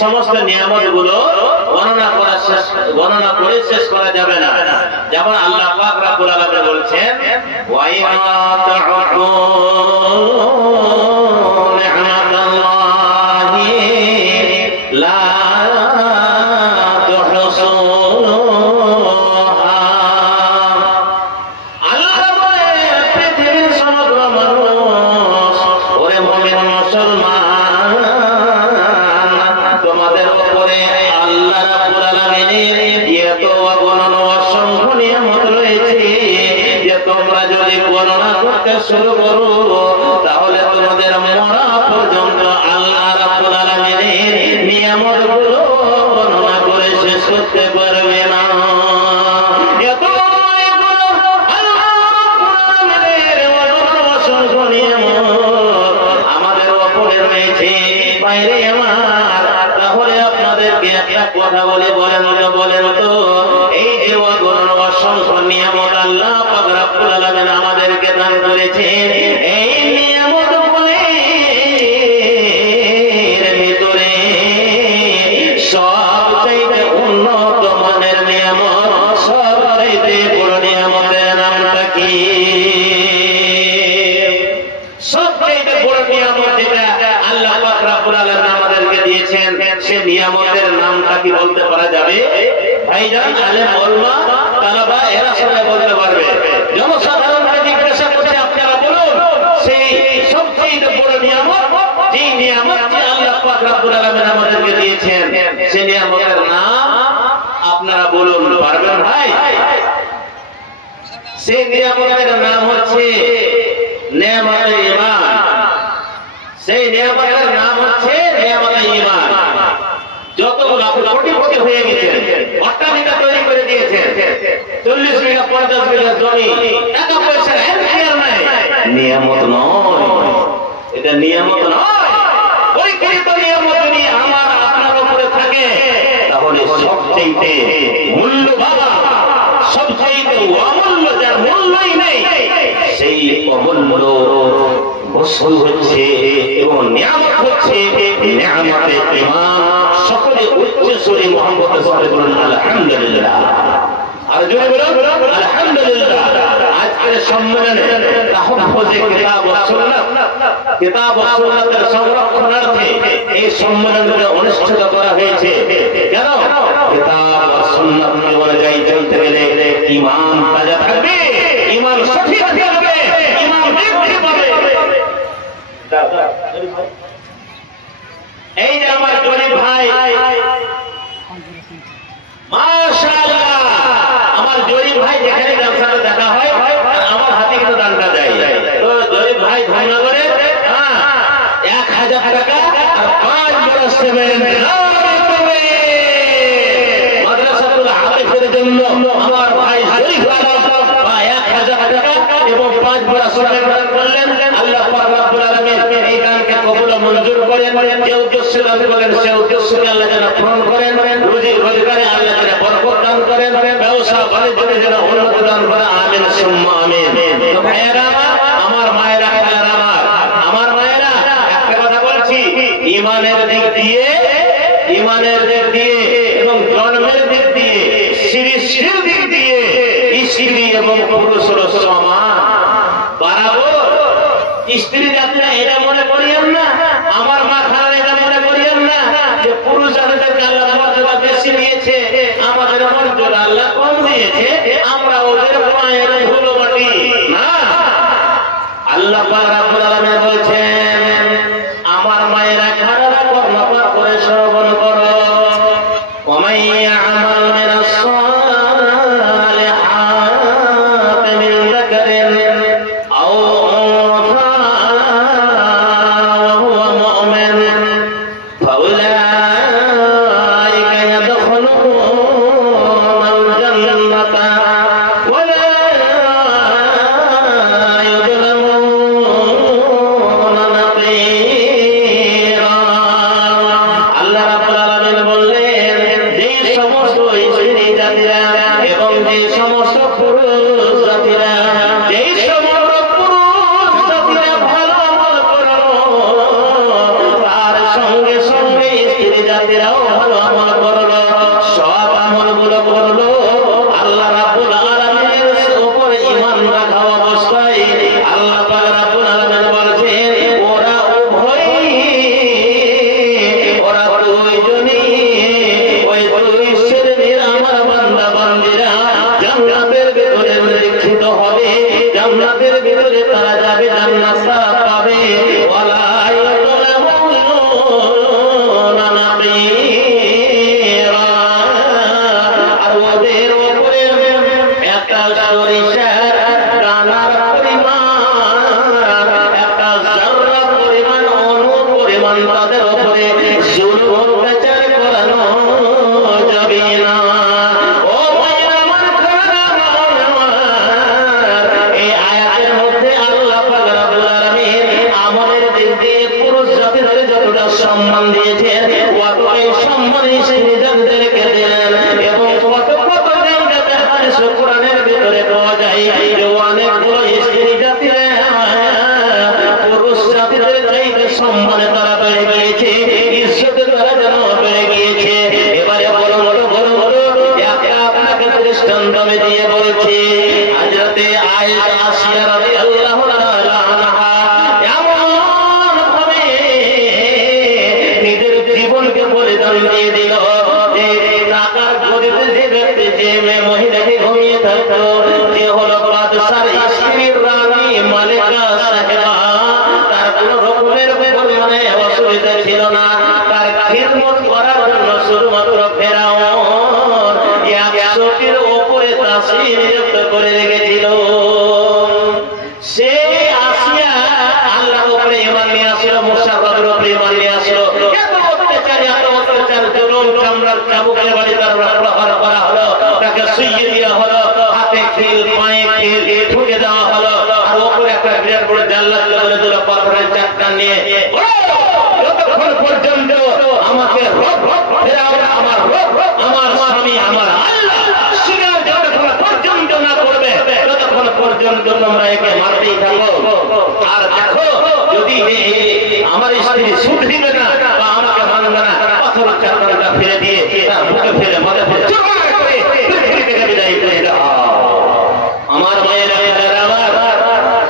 সমস্ত নিয়ামতগুলো গণনা করে শেষ করা যাবে না। যেমন আল্লাহ পাক রব্বুল আলামিন বলছেন ওয়া ইন তা'উদু নি'মাতাল্লাহি লা তুহসুহা। আল্লাহ বলে পৃথিবীর সমগ্র মানুষ, ওরে মুমিন মুসলমান, তোমাদের উপরে আল্লাহ রাব্বুল আলামিনের এত অগণন অসংখ্য নিয়ামত রয়েছে যে তোমরা যদি গণনা করতে শুরু করো তাহলে তোমাদের মরা পর্যন্ত আল্লাহ রাব্বুল আলামিনের নিয়ামতগুলো গণনা করে শেষ করতে পারবে না। এত অসংখ্য নিয়ামত আমাদের উপরে রয়েছে বাইরে আমার। তাহলে আপনাদেরকে একটা কথা বলে বলেন তো, এই যে অগণন অসংখ্য নিয়ামত আল্লাহ পাক রব্বুল আলামিন আমাদেরকে দান করেছেন, এই নিয়ামতগুলোর ভিতরে সবচেয়ে উন্নত মানের নিয়ামত, সবচেয়ে বড় নিয়ামতের নামটা কি? সবচেয়ে বড় নিয়ামত যেটা আল্লাহ পাক রব্বুল আলামিন আমাদেরকে দিয়েছেন, সে নিয়ামতের নামটা কি বলতে পারা যাবে? ভাইজান, আলেম ওলামা তালাবা এরা সবাই বলতে পারবে। জনসাধারণকে জিজ্ঞাসা করছে আপনারা বলুন, সেই সবচেয়ে বড় নিয়ামত, যে নিয়ামতটি আল্লাহ পাক রব্বুল আলামিন আমাদেরকে দিয়েছেন, সে নিয়ামতের নাম আপনারা বলুন, পারবেন ভাই? সেই নিয়ামতের নাম হচ্ছে নেয়ামতে ঈমান। সেই নিয়ামতের নাম হচ্ছে নেয়ামতে ঈমান। যতগুলো আপনি কোটিপতি হয়ে গেছেন, অট্টালিকা তৈরি করে দিয়েছেন, 40 বিঘা 50 বিঘা জমি, টাকা পয়সা এর নাই, নিয়ামত নয়, এটা নিয়ামত নয়। ওই কৃত নিয়ামত যদি আমার আপনার উপরে থাকে তাহলে সবচেয়ে মূল্যবান, সবচেয়ে অমূল্য, যার মূল্যই নেই, সেই অমূল্য বস্তু হচ্ছে এবং নিয়ামত হচ্ছে নিয়ামতে ঈমান। সকলে উচ্চ সুরে মুহাম্মদের সাথে বলুন আলহামদুলিল্লাহ। আর জোরে বলুন আলহামদুলিল্লাহ। আজকের সম্মেলনে তাহফুজে কিতাব ওয়া সুন্নাত, কিতাব ওয়া সুন্নাতের সংরক্ষণার্থে এই সম্মেলনটি অনুষ্ঠিত করা হয়েছে। কেন? কিতাব ওয়া সুন্নাত অনুযায়ী চলতে গেলে ঈমান তাজা থাকবে, ঈমান সঠিক থাকবে, ঈমান বৃদ্ধি পাবে। এই যে আমার গরিব ভাই, মাশাআল্লাহ, আমার গরিব ভাই যেখানে ব্যবসাটা দেখা হয় আমার হাতে কিন্তু দানটা দেয়। তো গরিব ভাই ধন্যবাদ। 1000 টাকা আর 5 বড় সেভেন মাদ্রাসাতুল আরিফের জন্য আমার ভাই গরিব ভাই 1000 টাকা এবং 5 বড় সেভেন দান করলেন। আল্লাহ পাক রব্বুল আলামিন এই দানকে কবুল ও মঞ্জুর করেন। যে উদ্দেশ্যে দান করেন সে উদ্দেশ্যকে আল্লাহ যেন পূরণ করেন, রুজি রোজগারে আল্লাহ যেন বরকত দান করেন, ব্যবসা বাণিজ্যে যেন উন্নতি দান করেন। আমিন সুম্মা আমিন। তো ভাইয়েরা আমার, মায়েরা, আমার মায়েরা, একটা কথা বলছি, ঈমানের দিক দিয়ে এবং জন্মের দিক দিয়ে, সৃষ্টির দিক দিয়ে স্ত্রী এবং পুরুষের সমান বরাবর। স্ত্রী জাতিরা এটা মনে করিয়েন না, আমার মা খালা এটা মনে করিয়েন না যে পুরুষ জাতিদেরকে আল্লাহ মর্যাদা বেশি দিয়েছে, আমাদের মর্যাদা আল্লাহ কম দিয়েছে, আমরা ওদের পায়ের ধুলো মাটি না। আল্লাহ পাক রব্বুল আলামিন বলেছেন, আমার মায়েরা খারাপ কর্মপাত করে শ্রবণ করো। ওয়া মান ইয়া'মাল মিনাস সালিহাতি মিন যাকারিন আও উনসা ওয়া হুয়া মুমিন ফাউলাইকা ইয়াদখুলুনাল জান্নাতা ভিতরে তারা যাবে, জান্নাত পাবে। ওয়ালা ইউযলামুনা নাকিরা। আর ওদের উপরে একটা সরিষার দানার পরিমাণ, একটা জাররা পরিমাণ, অণু পরিমাণ তাদের উপরে জুলুম অত্যাচার করানো যাবে না। ও ভাইরা আমার, এই আয়াতের মধ্যে আল্লাহ পাক রব্বুল আলামিন আমলের দিক দিয়ে পুরুষ জাতির যতটা সম্মান দিয়েছেন, অতটাই সম্মান স্ত্রীদেরকে দিলেন। এবং কত কত জায়গাতে হাদিস ও কোরআনের ভিতরে পাওয়া যায় যে অনেকগুলো স্ত্রী জাতির পুরুষ জাতিদের চাইতে সম্মানে তারা বেড়ে গিয়েছে, ইজ্জতে তারা যেন বেড়ে গিয়েছে। এবারে বড় বড় বড় বড় একটা আপনাকে দৃষ্টান্ত আমি দিয়ে বলছি। হযরতে আয়েশা আসিয়া রাদিয়াল্লাহু তাআলা আনহা এমন ভাবে নিজের জীবনকে বলিদান দিয়ে দিল যে টাকার গরিবে যে ব্যক্তি, যে মহিলাকে ঘুমিয়ে থাকতো, যে হলো বাদশার স্ত্রীর রানী মালিকা সাহেবা, তার কোন রকমের পরিমাণে অসুবিধা ছিল না। তার খিদমত করার জন্য শুধুমাত্র ফেরাউন 100টির উপরে দাসী নিযুক্ত করে রেখেছিল। সে আসিয়া আল্লাহর উপরে ঈমান নিয়ে আসলো, মুসার উপরে ঈমান নিয়ে আসলো। এত অত্যাচার, এত অত্যাচার, জুলুম, চামড়ার চাবুকের বাড়ি তার প্রহার করা হলো, তাকে শুইয়ে দেওয়া হলো, হাতে খিল, পায়ে খিল ঠুকে দেওয়া হলো। আর উপরে একটা বিরাট বড় জাল্লাদ করে দিল পাথরের চাক্কা নিয়ে। যতক্ষণ পর্যন্ত আমাকে আমার আমার স্বামী, আমার আল্লাহ স্বীকার যতক্ষণ পর্যন্ত না করবে, ততক্ষণ পর্যন্ত তোমরা একে মারতেই থাকো। আর দেখো, যদি আমার স্ত্রী সুখ দিবে না বা আমাকে মানবে না, পাথরের চাক্কাটা ফেলে দিয়ে তার মুখে ফেলে মনে ফেলে পৃথিবী থেকে বিদায় করে দাও। আমার মায়েরা আমার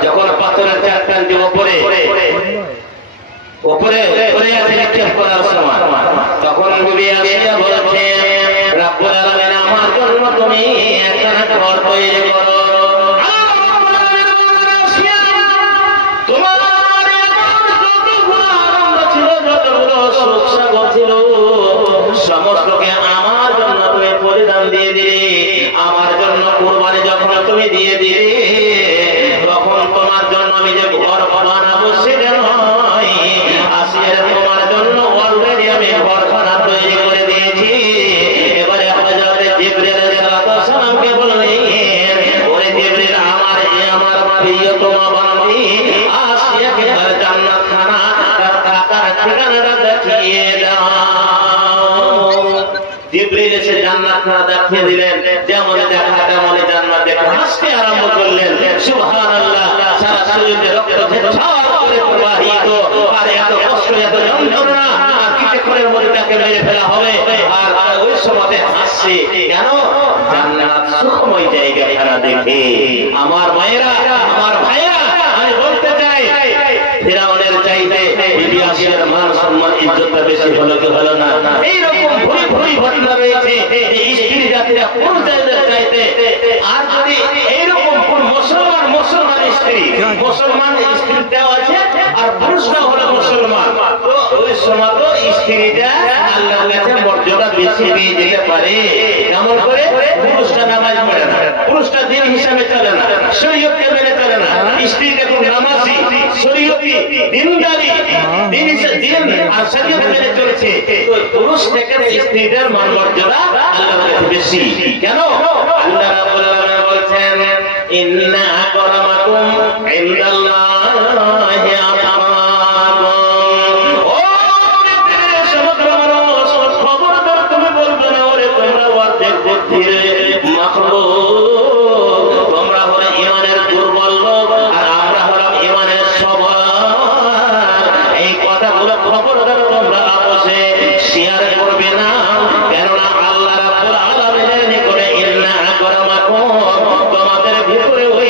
যখন পাথরের চাক্কাটি উপরে উপরে পড়ে আছে নিক্ষেপ করার সময়, তখন নবী আসিয়া বলেছেন, রব্বুল আলামিন আমার জন্য তুমি একটা ঘর তৈরি করো। তোমার ছিল, যতগুলো সুখ সাগর ছিল, সমস্তকে আমার জন্য তুমি বলিদান দিয়ে দিলে। আমার জন্য কুরবানি যখন তুমি দিয়ে দিলে, তখন তোমার জন্য আমি যে ঘর বানাবো সেটা নয়, আসিয়া তোমার জন্য অলরেডি আমি ঘরখানা তৈরি করে দিয়েছি। এবারে হযরতে জিবরিল আলাইহিস সালামকে বললেন, ওরে জিবরিল, আমার প্রিয়তমা বান্দি আসিয়াকে তার জান্নাতখানা, তার থাকার ঠিকানাটা দেখিয়ে দাও। জিবরিল এসে জান্নাতখানা দেখিয়ে দিলেন। যেমন দেখা তেমন জান্নাত দেখে হাসতে আরম্ভ করলেন। সুবহানাল্লাহ, সারা শরীরে রক্ত ঝরঝর করে প্রবাহিত। আর এত কষ্ট, এত যন্ত্রণা, আর কিছুক্ষণের মধ্যে তাকে মেরে ফেলা হবে। আর ওই সময় হাসছে কেন? জান্নাত সুখময় জায়গা খানা দেখে। আমার মায়েরা, আমার ভাইয়েরা, আমি বলতে চাই, ফিরাউনের চাইতে ইলিয়াসের মান সম্মান ইজ্জতটা বেশি হলো কি হলো না? এইরকম ভুরি ভুরি ঘটনা রয়েছে যে স্ত্রী জাতিরা পুরুষদের চাইতে। আর যদি এইরকম কোন মুসলমান স্ত্রীটাও আছে আর পুরুষটা হলো মুসলমান, তো ওই সময় তো স্ত্রীটা আল্লাহর কাছে মর্যাদা বেশি পেয়ে যেতে পারে। যেমন করে পুরুষটা নামাজ পড়ে না, পুরুষটা দিন হিসাবে চলে না, শরীয়তকে মেনে চলে না, স্ত্রী দেখুন নামাজি, শরীয়তি, দিনদারি, দিন আর শরীয়ত মেনে চলেছে, পুরুষ থেকে স্ত্রীদের মান মর্যাদা আল্লাহর কাছে বেশি। কেন? আল্লাহ রাব্বুল আলামিন বলছেন, ইন্না আকরামাকুম ইনদাল্লাহি আতকাকুম। ও পৃথিবীর সমগ্র মানুষ, খবরদার তুমি বলবে না ওরে তোমরা অর্ধেক বুদ্ধির মাখলুক, তোমরা হলে ঈমানের দুর্বল লোক আর আমরা হলাম ঈমানের সবল। এই কথাগুলো খবরদার তোমরা আপসে শেয়ার করবে না, কেননা আল্লাহ রাব্বুল আলামিনের নিকটে ইন্না আকরামাকুম, তোমাদের ভিতরে ওই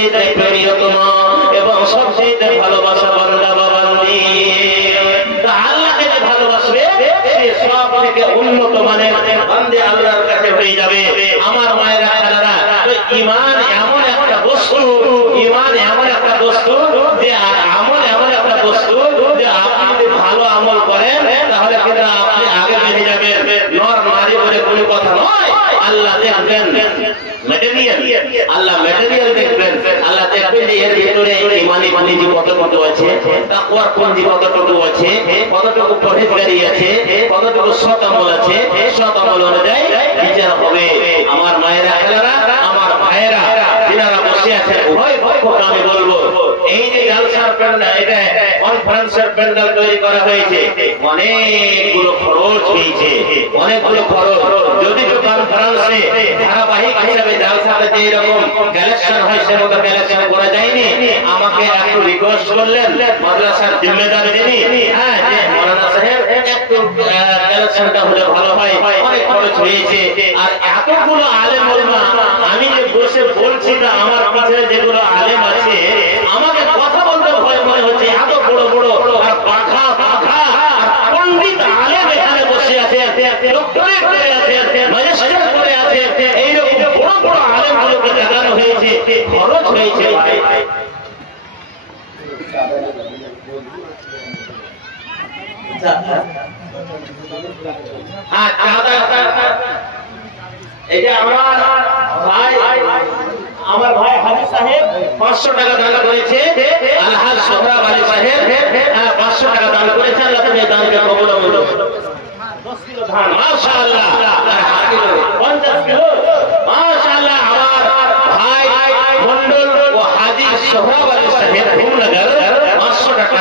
সবচেয়ে প্রিয়তম এবং সবচেয়ে ভালোবাসা বান্দা বান্দি। আল্লাহকে যে ভালোবাসবে সে সব থেকে উন্নত মানের বান্দে আল্লাহর কাছে হয়ে যাবে। আমার মায়েরা খালারা, ঈমান এমন একটা বস্তু, ঈমান এমন একটা বস্তু যে আমল এমন একটা বস্তু যে আপনি যদি ভালো আমল করেন তাহলে কিন্তু আপনি আগে বেড়ে যাবেন। নর নারী বলে কোনো কথা নয়। আল্লাহ দেখবেন ম্যাটেরিয়াল, আল্লাহ ম্যাটেরিয়াল দেখবেন। আল্লাহ দেখবেন যে এর ভিতরে ঈমানি পুঁজি কতটুকু আছে, তাকওয়ার পুঁজি কতটুকু আছে, কতটুকু পরহেজগারি আছে, কতটুকু সৎ আমল আছে। সৎ আমল অনুযায়ী বিচার হবে। আমার মায়েরা খালারা, আমার ভাইয়েরা যারা বসে আছেন, উভয় পক্ষকে আমি বলবো, এই যে জালসার প্যান্ডেল, এটা কনফারেন্সের প্যান্ডেল তৈরি করা হয়েছে, অনেকগুলো খরচ হয়েছে, অনেকগুলো খরচ। যদি কনফারেন্সে ধারাবাহিক হিসাবে জালসাতে যে এরকম কালেকশন হয় সে মতো কালেকশন করা যায়নি, আমাকে একটু রিকোয়েস্ট করলেন মাদ্রাসার জিম্মেদার যিনি, হ্যাঁ, যে মৌলানা সাহেব একটু কালেকশনটা হলে ভালো হয়, অনেক খরচ হয়েছে। আর এতগুলো আলেম ওলামা, আমি যে বসে বলছি না, আমার পিছনে যেগুলো আলেম আছে, আমাকে কথা বলতে ভয় মনে হচ্ছে। এত বড় বড় আর পাখা পাখা পণ্ডিত আলেম এখানে বসে আছে, ডক্টরেট করে আছে, ম্যাজিস্ট্রেট করে আছে, এইরকম বড় বড় আলেম গুলোকে জানানো হয়েছে, খরচ হয়েছে। এই যে আমার ভাই হাজি সাহেব 500 টাকা দান করেছে, আলহাজ সোহরাব আলী সাহেব 500 টাকা দান করেছে। আল্লাহ তুমি দানকে কবুল করুন। 10 কিলো ধান, মাশাআল্লাহ, 50 কিলো, মাশাআল্লাহ। আমার ভাই মন্ডল ও হাজি সোহরাব আলী সাহেব ভূমনগর 500 টাকা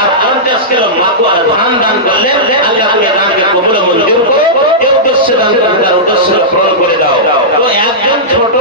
আর 50 কিলো মাকুয়া ধান দান করলেন। আল্লাহ তুমি দানকে কবুল মঞ্জুর করো। এই উদ্দেশ্যে দান করার উদ্দেশ্য পূরণ করে দাও। তো একজন ছোট